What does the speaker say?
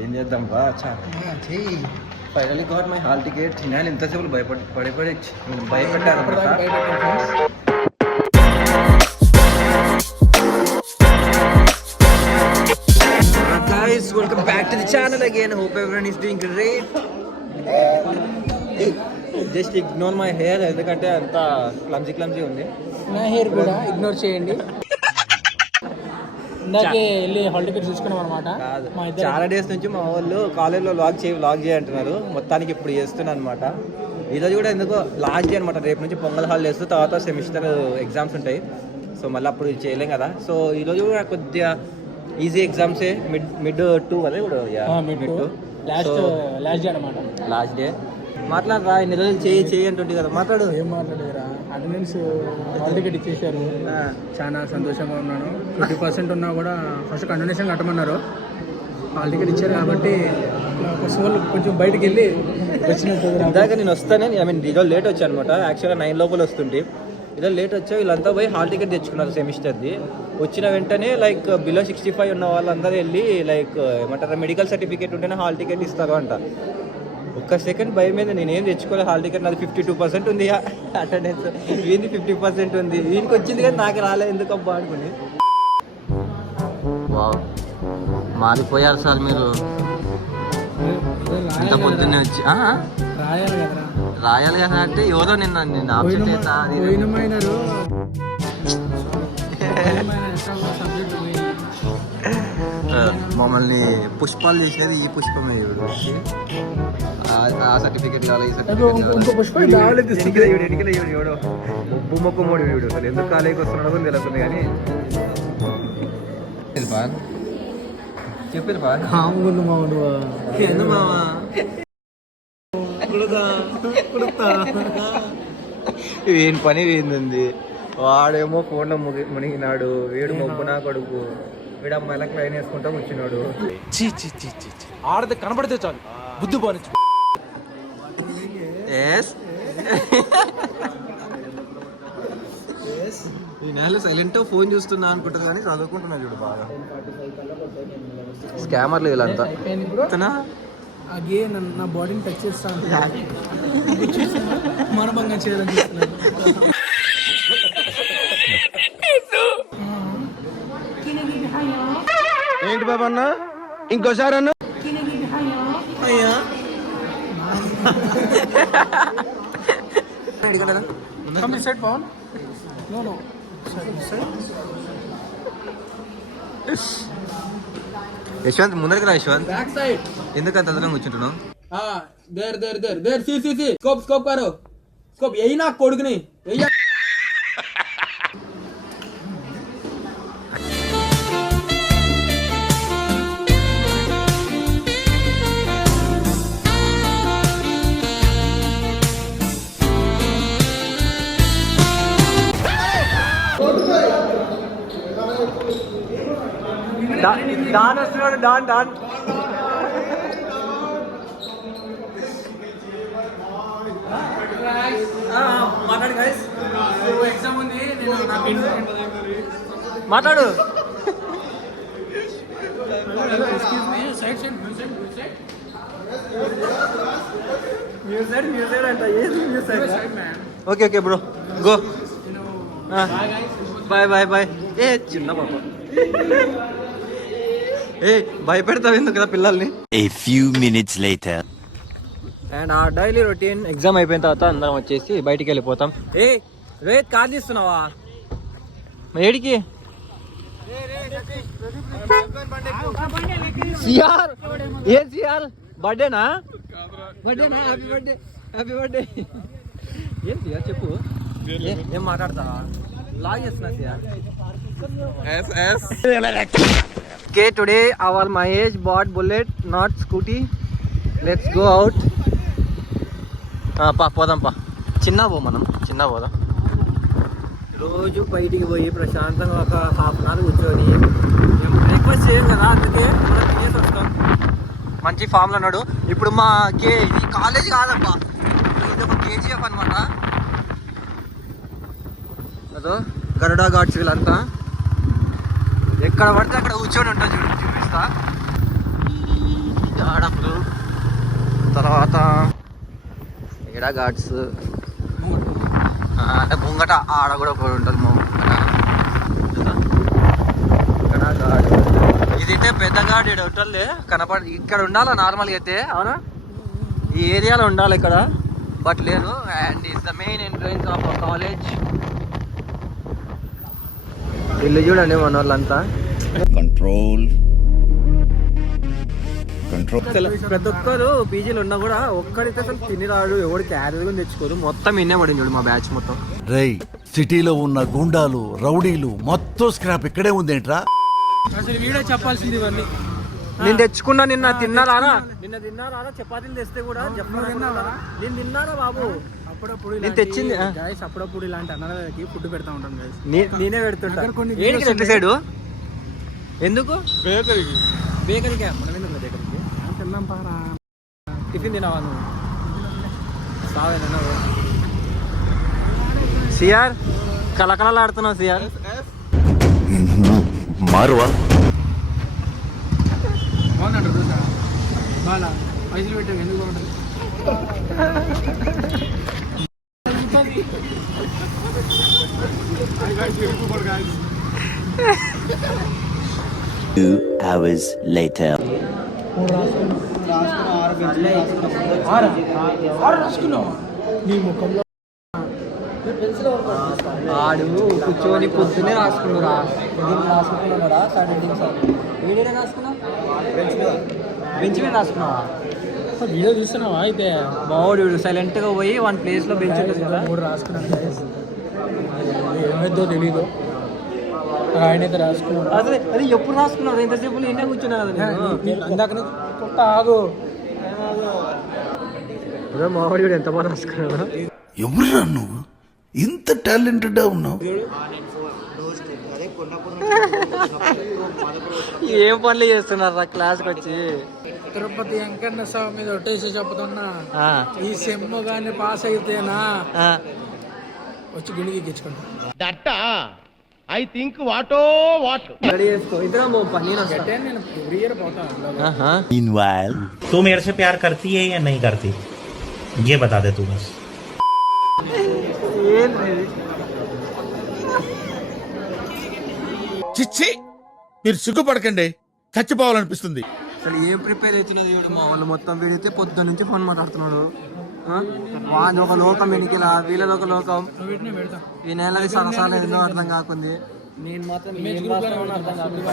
ఏం చేద్దాం బా చెయ్యి. Finally got my hall ticket. నేను ఇంతసేపు భయపెట్టాను. Guys, welcome back to the channel again. Hope everyone is doing great. Just ignore my hair ఎందుకంటే అంత క్లమ్జీ ఉంది. నా హెయిర్ కూడా ఇగ్నోర్ చేయండి. ఇందాకే వెళ్ళి హాల్ టికెట్ చూసుకున్నాం అనమాట. చాలా డేస్ నుంచి మా వాళ్ళు కాలేజ్లో వ్లాగ్ చేయంటున్నారు. మొత్తానికి ఇప్పుడు చేస్తున్నాను అనమాట. ఈరోజు కూడా ఎందుకో లాస్ట్ డే అనమాట. రేపు నుంచి పొంగల్ హాలిడేస్, తర్వాత సెమిస్టర్ ఎగ్జామ్స్ ఉంటాయి. సో మళ్ళీ అప్పుడు చేయలేం కదా. సో ఈరోజు కూడా కొద్దిగా ఈజీ ఎగ్జామ్సే. మిడ్ 2 కదా ఇప్పుడు. మిడ్ 2 లాస్ట్ డే అనమాట. లాస్ట్ డే మాట్లాడరా. ఇన్ని రోజులు చేయి అంటుంటే కదా. మాట్లాడు. ఏం మాట్లాడేరా. అటెండెన్స్ హాల్ టికెట్ ఇచ్చేసారు. చాలా సంతోషంగా ఉన్నాను. 50% ఉన్నా కూడా ఫస్ట్ కండోనేషన్ కట్టమన్నారు. హాల్ టికెట్ ఇచ్చారు కాబట్టి వాళ్ళు కొంచెం బయటకు వెళ్ళి వచ్చినట్టు. ఇందాక నేను వస్తానే ఈరోజు లేట్ వచ్చాను అనమాట. యాక్చువల్గా 9 లోపల వస్తుంటే ఈరోజు లేట్ వచ్చా. వీళ్ళంతా పోయి హాల్ టికెట్ తెచ్చుకున్నారు సెమిస్టర్ది. వచ్చిన వెంటనే లైక్ బిలో 65 ఉన్న వాళ్ళందరూ వెళ్ళి లైక్ ఏమంటారు మెడికల్ సర్టిఫికేట్ ఉంటేనే హాల్ టికెట్ ఇస్తారు అంట. ఒక్క సెకండ్ భయం మీద నేనేం తెచ్చుకోలేదు. హాల్ టికెట్ నాది 52% ఉంది అటెండెన్స్. ఏంది 50% ఉంది. వీనికి వచ్చింది కానీ నాకు రాలేదు ఎందుకు అబ్బా అనుకుని. మారిపోయారు సార్ మీరు. ఇంత పొద్దున్నే వచ్చి రాయాలి కదా అంటే ఎవరో నిన్న ఆప్షన్ చేస్తా మమ్మల్ని పుష్పాలు చేసేది ఈ పుష్పమే. ఆ సర్టిఫికేట్ కావాలి, ఈ సర్టిఫికేట్ కావాలి. ఎవడో ఉప్పు మొక్క మోడి వీడు అసలు ఎందుకు కాలేజీకి వస్తున్నాడో కూడా తెలుస్తుంది. కానీ చెప్పారు పా ఎందుకు మావా ఏం పని ఏంది. వాడేమో ఫోన్లో మునిగినాడు. వీడు మొబ్బు నా కొడుకు. వీడు అమ్మాయిలకు లైన్ వేసుకుంటా కూర్చున్నాడు. ఆడది కనబడితే చాలు బుద్ధి పోనిచ్చు. ఈ నెల సైలెంట్ ఫోన్ చూస్తున్నా అనుకుంటారు కానీ చదువుకుంటున్నా చూడు బాగా. స్కామర్లు వీళ్ళంతా. నా బాడీని టచ్ చేస్తాను. మనభంగా చేయాలని ఏంటి బాబా అన్న ఇంకోసారి అన్న అయ్యా యశ్వంత్ ముందరికి రా. యశ్వంత్ ఎందుకంత అందరం కూర్చుంటున్నావు? స్కోప్ కారు స్కోప్ ఎయ్యి నా కొడుకుని ఎయ్య. డాన్ వస్తున్నాడు. డాన్ మాట్లాడు గైస్. ఎగ్జామ్ ఉంది. మాట్లాడు. Okay bro go. బాయ్. ఏ చిన్న పాప భయపెడతావు ఎందుకు కదా పిల్లల్ని. A few minutes later. And ఆ డైలీ రొటీన్ ఎగ్జామ్ అయిపోయిన తర్వాత అందరం వచ్చేసి బయటికి వెళ్ళిపోతాం. రేట్ కార్ తీస్తున్నావా ఏడికి? సిఆర్ బర్త్డేనా? Happy birthday. ఏం సిఆర్ చెప్పు. ఏం మాట్లాడతావా? లాగ్ చేస్తున్నా CR. Okay, today our Mahesh bought bullet, not scooty. Let's go out. పోదాం చిన్న పోదాం. రోజు బయటికి పోయి ప్రశాంతంగా ఒక హాఫ్ అన్ అవర్ కూర్చొని బ్రేక్ఫాస్ట్ చేయం కదా, అందుకే మనం తినేసి వస్తాం. మంచి ఫామ్లో ఉన్నాడు ఇప్పుడు. ఈ కాలేజ్ కాదబ్బా, ఇది ఒక కేజీఎఫ్ అనమాట. అదో గరుడా ఘాట్స్ వీళ్ళంతా ఎక్కడ పడితే అక్కడ కూర్చొని ఉంటా. చూపిస్తా. తర్వాత ఇక్కడ ఘాట్స్ అంటే ముంగట ఆడ కూడా ఒకటి ఉంటుంది ఇక్కడ ఘాట్. ఇది అయితే పెద్ద ఘాట్ ఇక్కడ ఉంటుంది కనపడి ఇక్కడ ఉండాలి నార్మల్గా అయితే అవునా ఈ ఏరియాలో ఉండాలి ఇక్కడ బట్ లేదు. And is the main entrance of college. ఇల్లు చూడండి మన వాళ్ళంతా కంట్రోల్. ప్రతి ఒక్కరు పీజీలు ఉన్నా కూడా ఒక్కడితే అసలు తిని రాడు, ఎవడు క్యారేజ్ కూడా తెచ్చుకోరు, మొత్తం ఇన్నే పడింది చూడు మా బ్యాచ్ మొత్తం. రై సిటీలో ఉన్న గుండాలు రౌడీలు మొత్తం స్క్రాప్ ఇక్కడే ఉందేంట్రా. అసలు వీడియో చెప్పాల్సింది ఇవన్నీ. నేను తెచ్చుకున్నా నిన్న తిన్నారా చపాతీలు తెస్తే కూడా నేను తిన్నారా బాబు అప్పుడప్పుడు నేను తెచ్చింది గైస్ అప్పుడప్పుడు ఇలాంటి అన్నలకి ఫుడ్ పెడతా ఉంటాను గైస్. నేనే పెడుతుంటా. ఏంటి సైడు ఎందుకు బేకరీకి మనం ఎందుకు బేకరీకి తిన్నాం పారా. టిఫిన్ తినావా నువ్వు సావేనా సిఆర్ కలకలలాడుతున్నావు సిఆర్ మారువా బాగుందంటారు చూసా బాగా పైసలు పెట్టావు ఎందుకు బాగుంటుంది. 2 hours later. నీ ముఖంలో ఆడు కూర్చొని పొద్దునే రాసుకున్నారా రాసుకున్నాడా ఏడైనా రాసుకున్నావు బెంచ్ మీద రాసుకున్నావా వీడియో చూస్తున్నావా అయితే బావుడు సైలెంట్గా పోయి వన్ ప్లేస్లో బెంచ్ ఉంటుంది కదా 3 రాసుకున్నాను ఏమైందో తెలీదు ఆయన అయితే రాసుకున్నాడు. అదే అది ఎప్పుడు రాసుకున్నావు ఎంతసేపు నేనే కూర్చున్నాను ఇందాక కొత్త ఆగు మావాడు ఎంత బాగా రాసుకున్నాడు. ఎవరురా నువ్వు ఇంత టాలెంటెడ్ ఉన్నావు. ఏం పనులు చేస్తున్నారా క్లాస్కి వచ్చి. తిరుపతి వెంకన్న స్వామి మీద ఒట్టేసి చెప్తున్నా ఈ సెమ్ గాని పాస్ అయితేనా వచ్చి గిణికి ఎక్కించుకుంటా. I think what రెడీ చేసుకో ఇద్దరం పని నేను ఎవ్రీ ఇయర్ పోతాను. Meanwhile, तू मेरे से प्यार करती है या नहीं करती ये बता दे तू बस. చిచ్చి మీరు సిగ్గుపడకండి చచ్చిపోవాలనిపిస్తుంది. అసలు ఏం ప్రిపేర్ అవుతున్నది చూడు మా వాళ్ళు మొత్తం వీడితే పొద్దు నుంచి ఫోన్ మాట్లాడుతున్నాడు. వాడి ఒక లోకం వెనికిలా వీళ్ళది ఒక లోకం. ఈ నెలది సరసాలు ఏదో అర్థం కాకుంది. నేను మాత్రం ఏం రాస్తానో అర్థం కాకుండా